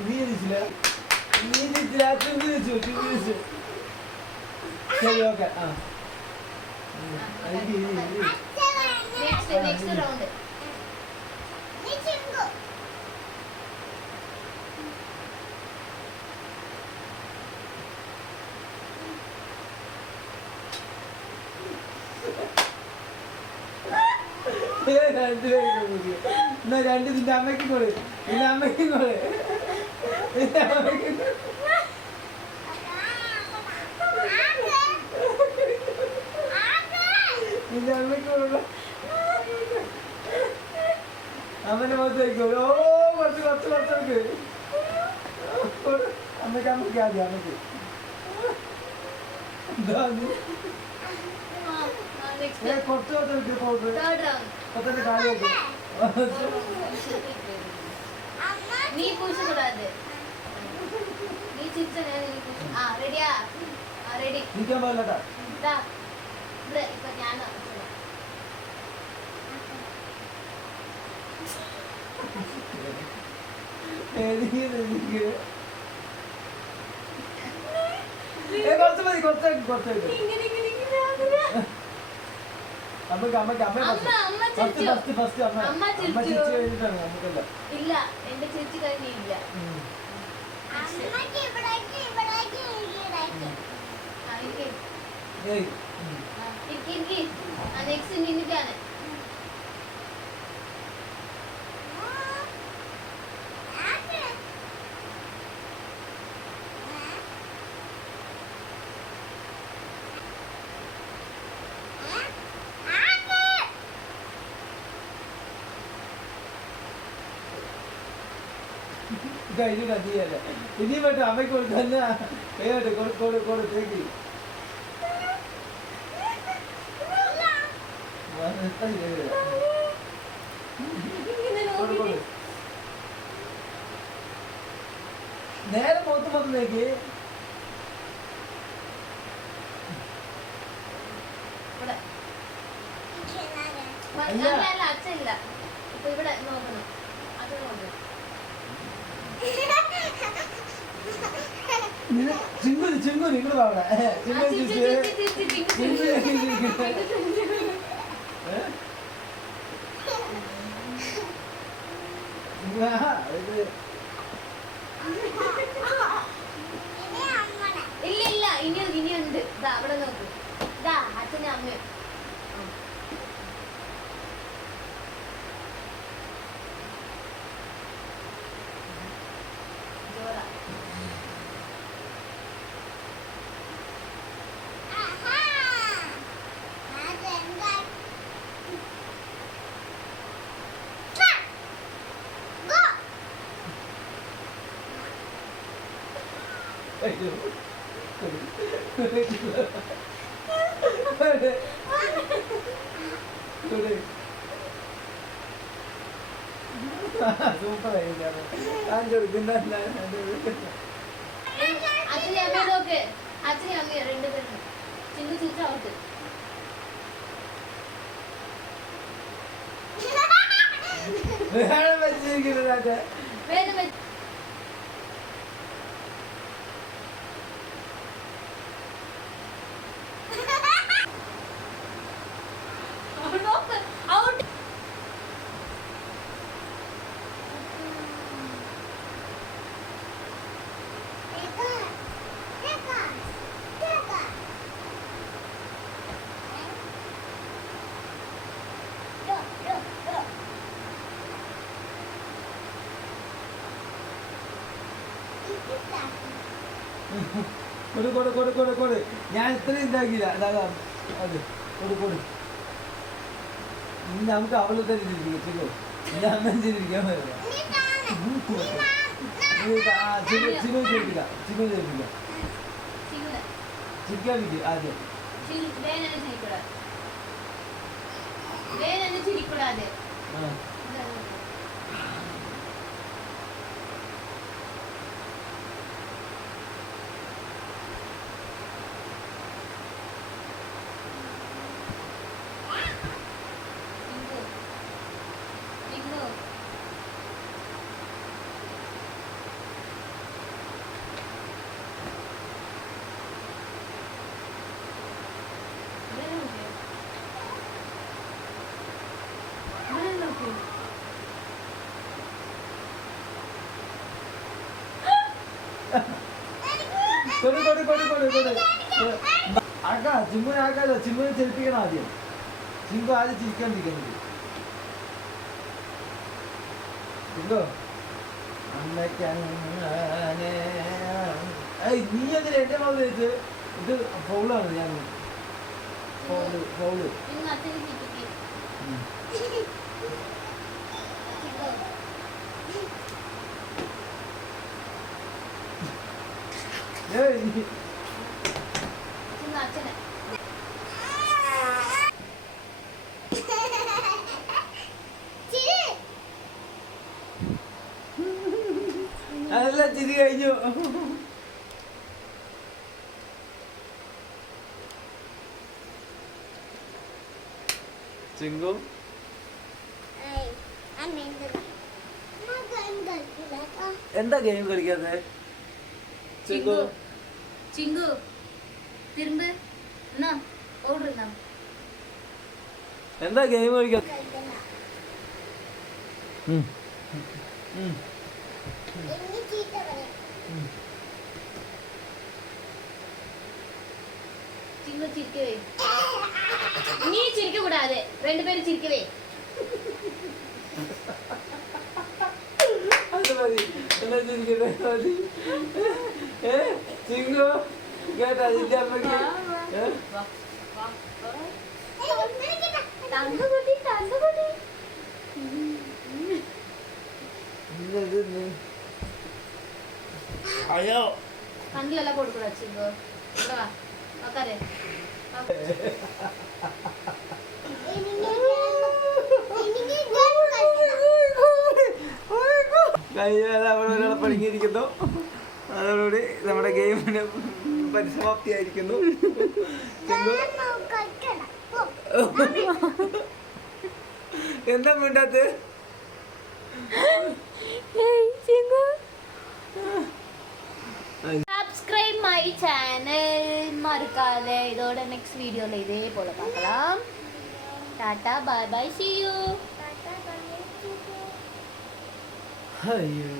നീ തിരിച്ചില്ല തിരിച്ചു ശരി ഓക്കെ ആ നെക്സ്റ്റ് റൗണ്ട് രണ്ട് നിന്റെ അമ്മയ്ക്കും കൂടെ നിന്റെ അമ്മയ്ക്കും കൂടെ നിന്റെ അമ്മയ്ക്കും നിന്റെ അമ്മയ്ക്കും അമ്മന്റെ മുഖത്തേക്ക് ഓ കുറച്ച് കുറച്ച് കുറച്ചെടുക്ക് അമ്മയ്ക്ക് അമ്മയ്ക്ക് ആദ്യം അമ്മയ്ക്ക് എന്താ കുറച്ച് കുറച്ചെടുക്ക് പൗഡർ പത്തിന്റെ കാലിലേക്ക് நீ பூச கூடாது நீ சிச்சனே நீ பூச ரெடியா ரெடி നിൽക്കാൻ പാടില്ലട്ടാ ദാ ഇവിടെ ഇപ്പോ ഞാൻ കുറച്ച് മതി കുറച്ചായിട്ട് അമ്മക്ക് അമ്മക്ക് അമ്മ ഫസ്റ്റ് അമ്മ ചിരിച്ചു കഴിഞ്ഞിട്ടാണ് നമുക്കല്ല ഇല്ല എന്റെ ചേച്ചി കഴിഞ്ഞില്ല നെക്സ്റ്റ് നിന്നിട്ടാണ് കഴിഞ്ഞിട്ട് ചെയ്യല്ലേ ഇനിയും പറ്റും അമ്മയ്ക്ക് കൊടുത്തന്നെ കേട്ടെ കൊടുത്തേക്ക് നേരെ മൊത്തത്തേക്ക് അച്ഛനില്ല ഇപ്പൊ ഇവിടെ നോക്കണം അത് നോക്കണം ചിങ്കു നിങ്ങൾ അവിടെ ഇല്ല ഇനിയുണ്ട് അവിടെ നോക്കൂ ഇതാ അച്ഛനും അമ്മയും സൂപ്പർ അച്ഛനെ അമ്മയെ നോക്ക് അച്ഛനെ അമ്മയെ രണ്ടുപേരും ചിന്തു ചിത്ര ഔട്ട് വേറെ ഔട്ട് കൊടു ഞാൻ ഇത്രയും ഇതാക്കിയില്ല അതാ അത് കൊടു നമുക്ക് അവളെ തന്നെ ചിരിക്കോ എന്റെ അമ്മ ചിരിക്കാൻ പറ്റില്ല ചിക്കൻ ചേർപ്പിക്കാം ചിക്കൻ വിൽക്കും ആദ്യം കൊടു കൊടു കൊടു കൊടു കൊടു ആക്കാ ചിമ്മുനെ ആക്കാലോ ചിമ്മുനെ ചിരിപ്പിക്കണം ആദ്യം ചിമ്പു ആദ്യം ചിരിക്കാണ്ടിരിക്കുന്നത് ചിമ്പോ അമ്മയ്ക്കങ്ങനെ നീ എന്തിനാ എന്റെ മകൾ വെച്ച് ഇത് ഫൗളാണ് ഞാൻ ഫൗള് ഇന്ന് അച്ഛന് ചിരിപ്പിക്ക്. ഇന്ന് അച്ഛനെ അതെല്ലാം ചിരി കഴിഞ്ഞു ചിങ്കു എന്താ ഗെയിം കളിക്കാതെ ചിങ്കു ചിങ്കു തിരുമ്പ് എന്നാ ഓർഡർ എന്നാ എന്താ ഗെയിം കളിക്കാ ചിങ്കു ചിരിക്കവേ നീ ചിരിക്ക കൂടാതെ രണ്ടുപേരും ചിരിക്കവേ അത് മതി എന്നാ ചിരിക്കട്ടെ മതി ചിങ്കു കേട്ടാ നിന്റെ അമ്മക്ക് തന്നുകൂട്ടി തന്നുകൂട്ടി അയ്യോ കണ്ണിലെല്ലാം കൊടുക്കൂടാ ചിങ്കു ഇവിടെ വാ നോക്കാരെ ഒരാളെ പണിങ്ങിയിരിക്കുന്നു അതോടുകൂടി നമ്മുടെ ഗെയിമിന് പരിസമാപ്തിയായിരിക്കുന്നു എന്താ വേണ്ടാത്ത സബ്സ്ക്രൈബ് മൈ ചാനൽ മറക്കാതെ ഇതോടെ നെക്സ്റ്റ് വീഡിയോയിൽ ഇതേപോലെ பார்க்கலாம் ta ta bye bye see you അയ്യോ